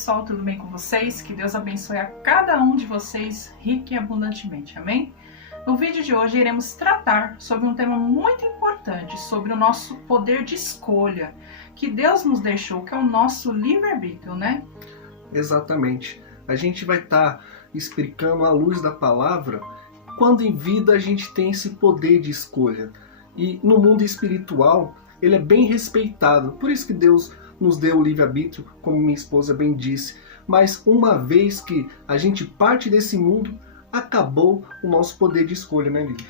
pessoal, tudo bem com vocês? Que Deus abençoe a cada um de vocês rico e abundantemente, amém? No vídeo de hoje iremos tratar sobre um tema muito importante, sobre o nosso poder de escolha, que Deus nos deixou, que é o nosso livre-arbítrio, né? Exatamente. A gente vai estar explicando à luz da palavra quando em vida a gente tem esse poder de escolha. E no mundo espiritual, ele é bem respeitado. Por isso que Deus nos deu o livre-arbítrio, como minha esposa bem disse. Mas uma vez que a gente parte desse mundo, acabou o nosso poder de escolha, né, Lívia?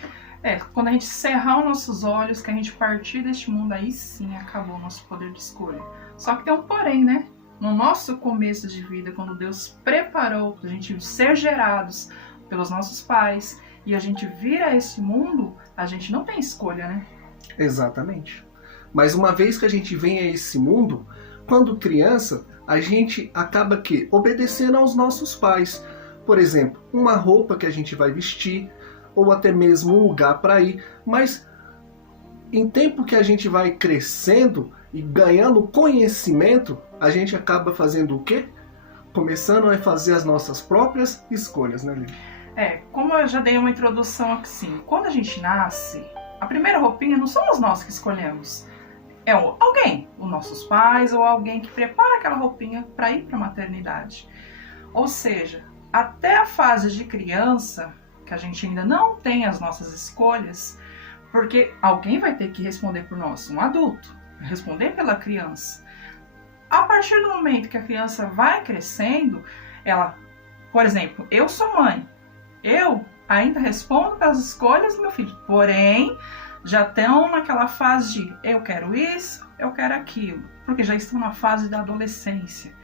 Quando a gente cerrar os nossos olhos, que a gente partir deste mundo, aí sim acabou o nosso poder de escolha. Só que tem um porém, né? No nosso começo de vida, quando Deus preparou para a gente ser gerados pelos nossos pais e a gente vir a esse mundo, a gente não tem escolha, né? Exatamente. Mas uma vez que a gente vem a esse mundo, quando criança, a gente acaba que obedecendo aos nossos pais. Por exemplo, uma roupa que a gente vai vestir, ou até mesmo um lugar para ir. Mas em tempo que a gente vai crescendo e ganhando conhecimento, a gente acaba fazendo o quê? Começando a fazer as nossas próprias escolhas, né, Lívia? Como eu já dei uma introdução assim, quando a gente nasce, a primeira roupinha não somos nós que escolhemos. É alguém, os nossos pais ou alguém que prepara aquela roupinha para ir para a maternidade. Ou seja, até a fase de criança, que a gente ainda não tem as nossas escolhas, porque alguém vai ter que responder por nós, um adulto, responder pela criança. A partir do momento que a criança vai crescendo, ela, por exemplo, eu sou mãe, eu ainda respondo pelas escolhas do meu filho, porém, já estão naquela fase de eu quero isso, eu quero aquilo, porque já estão na fase da adolescência.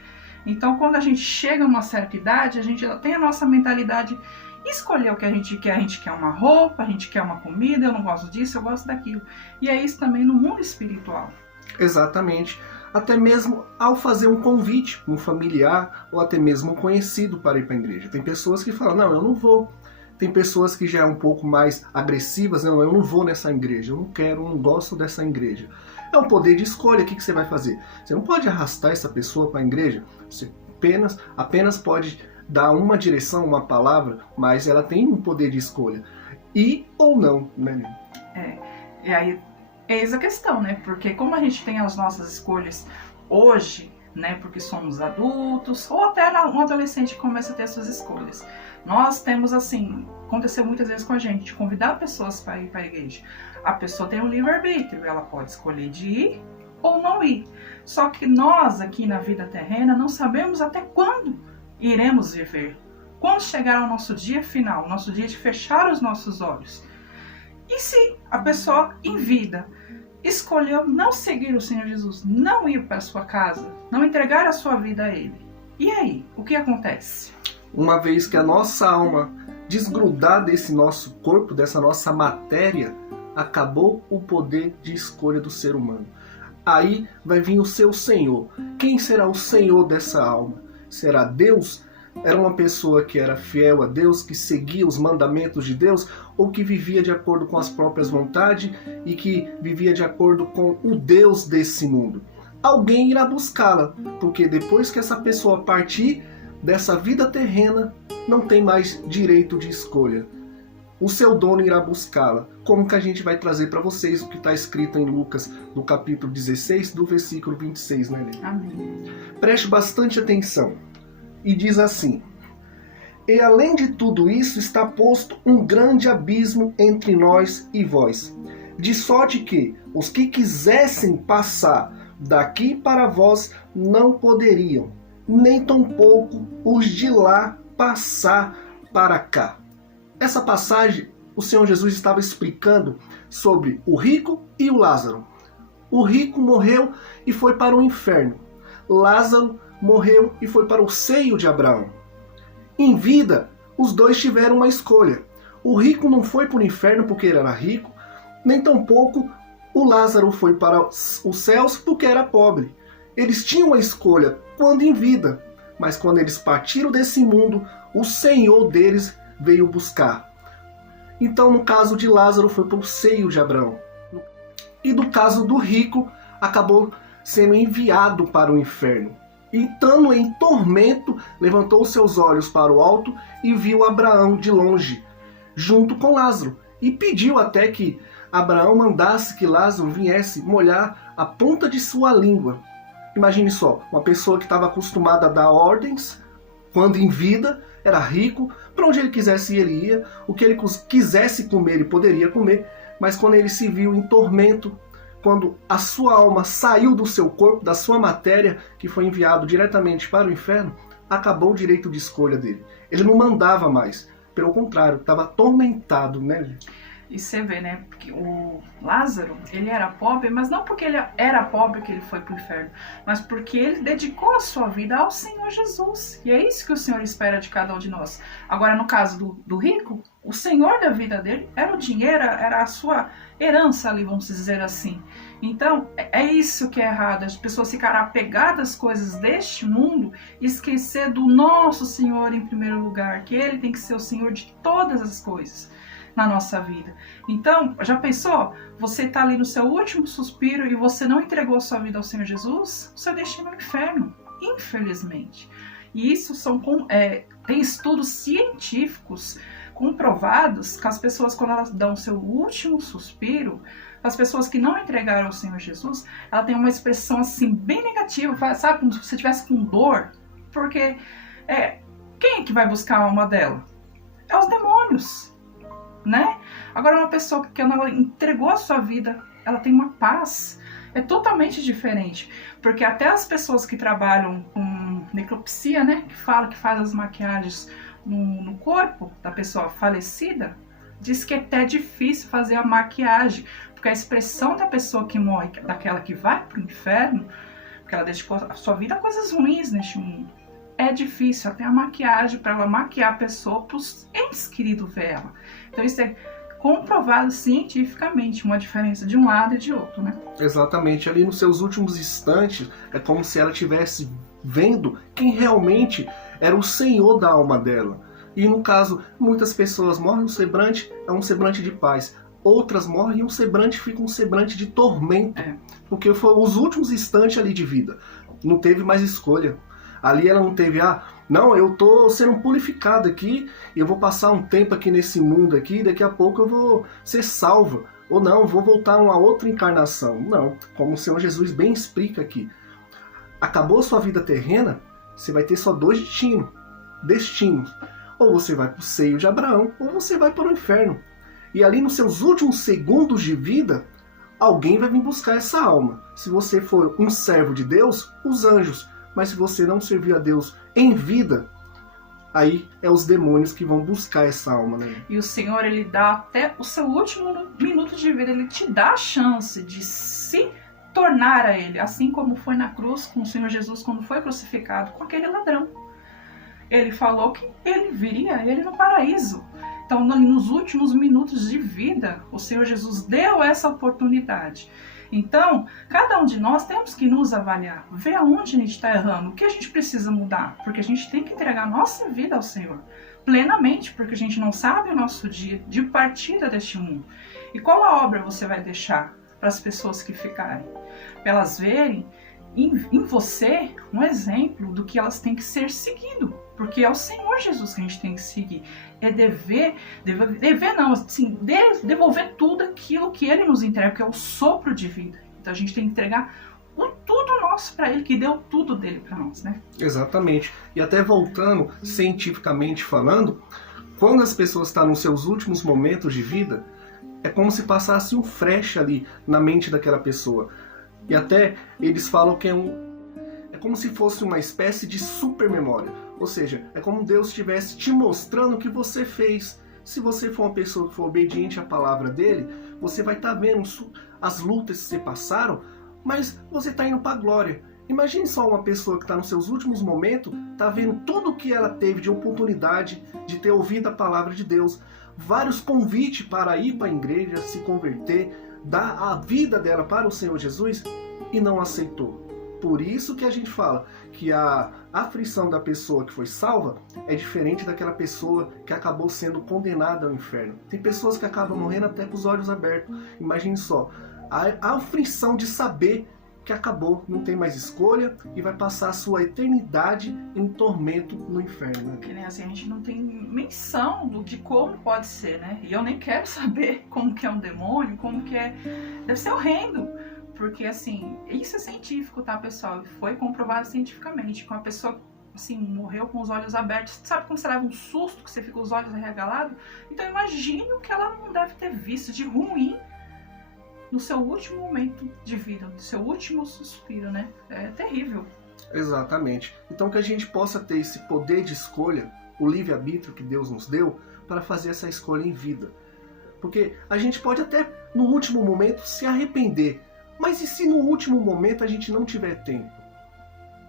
Então, quando a gente chega a uma certa idade, a gente já tem a nossa mentalidade escolher o que a gente quer. A gente quer uma roupa, a gente quer uma comida, eu não gosto disso, eu gosto daquilo. E é isso também no mundo espiritual. Exatamente. Até mesmo ao fazer um convite, um familiar ou até mesmo um conhecido para ir para a igreja. Tem pessoas que falam, não, eu não vou. Tem pessoas que já é um pouco mais agressivas, não, eu não vou nessa igreja, eu não quero, eu não gosto dessa igreja. É um poder de escolha, o que você vai fazer? Você não pode arrastar essa pessoa para a igreja, você apenas pode dar uma direção, uma palavra, mas ela tem um poder de escolha. Ir ou não, né? E aí, eis a questão, né? Porque como a gente tem as nossas escolhas hoje, né? Porque somos adultos, ou até um adolescente começa a ter as suas escolhas. Nós temos assim, aconteceu muitas vezes com a gente, de convidar pessoas para ir para a igreja. A pessoa tem um livre-arbítrio, ela pode escolher de ir ou não ir. Só que nós aqui na vida terrena não sabemos até quando iremos viver. Quando chegar ao nosso dia final, nosso dia de fechar os nossos olhos. E se a pessoa em vida escolheu não seguir o Senhor Jesus, não ir para a sua casa, não entregar a sua vida a Ele? E aí, o que acontece? Uma vez que a nossa alma desgrudar desse nosso corpo, dessa nossa matéria, acabou o poder de escolha do ser humano. Aí vai vir o seu Senhor. Quem será o Senhor dessa alma? Será Deus? Era uma pessoa que era fiel a Deus, que seguia os mandamentos de Deus, ou que vivia de acordo com as próprias vontades e que vivia de acordo com o Deus desse mundo? Alguém irá buscá-la, porque depois que essa pessoa partir dessa vida terrena, não tem mais direito de escolha. O seu dono irá buscá-la. Como que a gente vai trazer para vocês o que está escrito em Lucas, no capítulo 16, do versículo 26, né, Lívia? Amém. Preste bastante atenção. E diz assim: e além de tudo isso está posto um grande abismo entre nós e vós, de sorte que os que quisessem passar daqui para vós não poderiam, nem tampouco os de lá passar para cá. Essa passagem, o Senhor Jesus estava explicando sobre o rico e o Lázaro. O rico morreu e foi para o inferno. Lázaro morreu e foi para o seio de Abraão. Em vida, os dois tiveram uma escolha. O rico não foi para o inferno porque ele era rico, nem tampouco o Lázaro foi para os céus porque era pobre. Eles tinham uma escolha quando em vida, mas quando eles partiram desse mundo, o Senhor deles veio buscar. Então, no caso de Lázaro, foi para o seio de Abraão. E do caso do rico, acabou sendo enviado para o inferno. E estando em tormento, levantou os seus olhos para o alto e viu Abraão de longe, junto com Lázaro, e pediu até que Abraão mandasse que Lázaro viesse molhar a ponta de sua língua. Imagine só, uma pessoa que estava acostumada a dar ordens, quando em vida, era rico, para onde ele quisesse ir, ele ia, o que ele quisesse comer, ele poderia comer, mas quando ele se viu em tormento, quando a sua alma saiu do seu corpo, da sua matéria, que foi enviado diretamente para o inferno, acabou o direito de escolha dele. Ele não mandava mais, pelo contrário, estava atormentado, né? E você vê, né, que o Lázaro, ele era pobre, mas não porque ele era pobre que ele foi para o inferno, mas porque ele dedicou a sua vida ao Senhor Jesus. E é isso que o Senhor espera de cada um de nós. Agora, no caso do rico, o Senhor da vida dele era o dinheiro, era a sua herança ali, vamos dizer assim. Então, é isso que é errado. As pessoas ficarem apegadas às coisas deste mundo e esquecer do nosso Senhor em primeiro lugar, que Ele tem que ser o Senhor de todas as coisas na nossa vida. Então, já pensou? Você está ali no seu último suspiro e você não entregou a sua vida ao Senhor Jesus? Você destino ao inferno, infelizmente. E isso tem estudos científicos comprovados que as pessoas, quando elas dão o seu último suspiro, as pessoas que não entregaram ao Senhor Jesus, ela tem uma expressão assim bem negativa, sabe, como se você estivesse com dor, porque quem é que vai buscar a alma dela? É os demônios, né? Agora, uma pessoa que ela entregou a sua vida, ela tem uma paz, é totalmente diferente, porque até as pessoas que trabalham com necropsia, né, que faz as maquiagens no corpo da pessoa falecida, diz que é até difícil fazer a maquiagem, porque a expressão da pessoa que morre, daquela que vai para o inferno, porque ela dedicou a sua vida a coisas ruins neste mundo, é difícil até a maquiagem, para ela maquiar a pessoa para os entes queridos ver ela. Então isso é comprovado cientificamente, uma diferença de um lado e de outro, né? Exatamente, ali nos seus últimos instantes, é como se ela estivesse vendo quem realmente era o Senhor da alma dela. E no caso, muitas pessoas morrem, um semblante é um semblante de paz. Outras morrem e um semblante fica um semblante de tormento. Porque foram os últimos instantes ali de vida. Não teve mais escolha. Ali ela não teve, não, eu tô sendo purificado aqui, eu vou passar um tempo aqui nesse mundo aqui, daqui a pouco eu vou ser salva. Ou não, vou voltar a uma outra encarnação. Não, como o Senhor Jesus bem explica aqui. Acabou sua vida terrena, você vai ter só dois destinos. Ou você vai para o seio de Abraão, ou você vai para o inferno. E ali nos seus últimos segundos de vida, alguém vai vir buscar essa alma. Se você for um servo de Deus, os anjos. Mas se você não servir a Deus em vida, aí é os demônios que vão buscar essa alma, né? E o Senhor, Ele dá até o seu último minuto de vida, Ele te dá a chance de se tornar a Ele, assim como foi na cruz com o Senhor Jesus quando foi crucificado com aquele ladrão. Ele falou que Ele viria, Ele no paraíso. Então, nos últimos minutos de vida, o Senhor Jesus deu essa oportunidade. Então, cada um de nós temos que nos avaliar, ver aonde a gente está errando, o que a gente precisa mudar, porque a gente tem que entregar a nossa vida ao Senhor, plenamente, porque a gente não sabe o nosso dia de partida deste mundo. E qual a obra você vai deixar para as pessoas que ficarem? Para elas verem em você um exemplo do que elas têm que ser seguido, porque é o Senhor Jesus que a gente tem que seguir. É devolver tudo aquilo que Ele nos entrega, que é o sopro de vida. Então a gente tem que entregar tudo nosso para Ele, que deu tudo dele para nós, né? Exatamente. E até voltando, cientificamente falando, quando as pessoas estão nos seus últimos momentos de vida, é como se passasse um flash ali na mente daquela pessoa. E até eles falam que é como se fosse uma espécie de super memória. Ou seja, é como Deus estivesse te mostrando o que você fez. Se você for uma pessoa que for obediente à palavra dele, você vai estar vendo as lutas que você passaram, mas você está indo para a glória. Imagine só uma pessoa que está nos seus últimos momentos, está vendo tudo o que ela teve de oportunidade de ter ouvido a palavra de Deus. Vários convites para ir para a igreja, se converter, dar a vida dela para o Senhor Jesus e não aceitou. Por isso que a gente fala que a aflição da pessoa que foi salva é diferente daquela pessoa que acabou sendo condenada ao inferno. Tem pessoas que acabam morrendo até com os olhos abertos. Imagine só, a aflição de saber que acabou, não tem mais escolha e vai passar a sua eternidade em tormento no inferno. Né? Que nem assim, a gente não tem menção de como pode ser, né? E eu nem quero saber como que é um demônio, como que é... Deve ser horrendo. Porque, assim, isso é científico, tá, pessoal? Foi comprovado cientificamente. Que uma pessoa, assim, morreu com os olhos abertos. Sabe quando você leva um susto, que você fica com os olhos arregalados? Então, eu imagino que ela não deve ter visto de ruim no seu último momento de vida, no seu último suspiro, né? É terrível. Exatamente. Então, que a gente possa ter esse poder de escolha, o livre-arbítrio que Deus nos deu, para fazer essa escolha em vida. Porque a gente pode até, no último momento, se arrepender. Mas e se no último momento a gente não tiver tempo?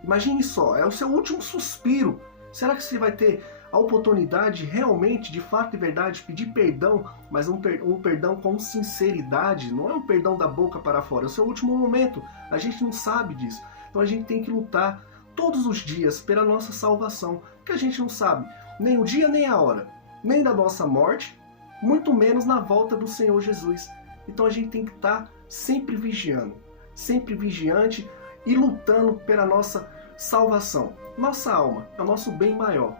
Imagine só, é o seu último suspiro. Será que você vai ter a oportunidade realmente, de fato e verdade, pedir perdão, mas um perdão com sinceridade? Não é um perdão da boca para fora, é o seu último momento. A gente não sabe disso. Então a gente tem que lutar todos os dias pela nossa salvação, que a gente não sabe nem o dia nem a hora, nem da nossa morte, muito menos na volta do Senhor Jesus. Então a gente tem que estar sempre vigiando, sempre vigiante e lutando pela nossa salvação. Nossa alma é o nosso bem maior.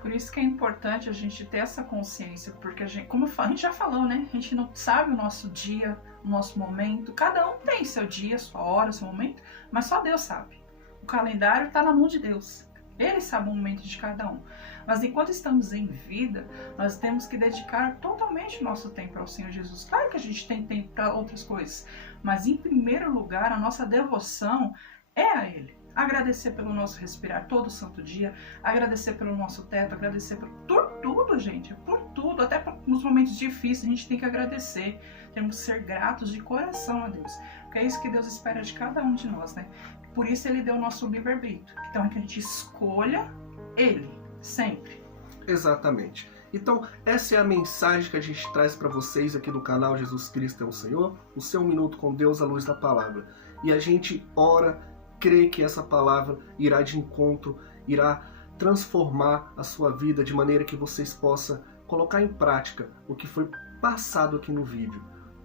Por isso que é importante a gente ter essa consciência, porque a gente, como a gente já falou, né? A gente não sabe o nosso dia, o nosso momento. Cada um tem seu dia, sua hora, seu momento, mas só Deus sabe. O calendário está na mão de Deus. Ele sabe o momento de cada um. Mas enquanto estamos em vida, nós temos que dedicar totalmente o nosso tempo ao Senhor Jesus. Claro que a gente tem tempo para outras coisas, mas em primeiro lugar, a nossa devoção é a Ele. Agradecer pelo nosso respirar todo santo dia, agradecer pelo nosso teto, agradecer por tudo, gente, por tudo, até nos momentos difíceis a gente tem que agradecer, temos que ser gratos de coração a Deus, porque é isso que Deus espera de cada um de nós, né? Por isso Ele deu o nosso livre-arbítrio, então é que a gente escolha Ele, sempre. Exatamente. Então, essa é a mensagem que a gente traz para vocês aqui do canal Jesus Cristo é o Senhor, o seu minuto com Deus à luz da palavra. E a gente ora, crê que essa palavra irá de encontro, irá transformar a sua vida de maneira que vocês possam colocar em prática o que foi passado aqui no vídeo.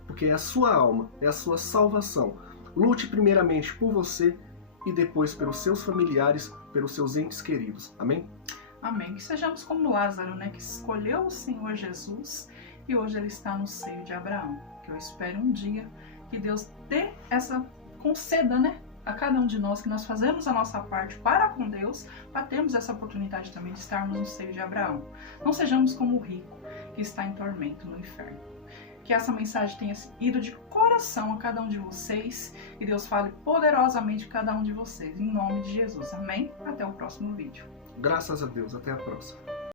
Porque é a sua alma, é a sua salvação. Lute primeiramente por você e depois pelos seus familiares, pelos seus entes queridos. Amém? Amém. Que sejamos como Lázaro, né? Que escolheu o Senhor Jesus e hoje ele está no seio de Abraão. Que eu espero um dia que Deus dê essa conceda, né? A cada um de nós, que nós fazemos a nossa parte para com Deus, para termos essa oportunidade também de estarmos no seio de Abraão. Não sejamos como o rico, que está em tormento no inferno. Que essa mensagem tenha ido de coração a cada um de vocês e Deus fale poderosamente com cada um de vocês, em nome de Jesus. Amém? Até o próximo vídeo. Graças a Deus. Até a próxima.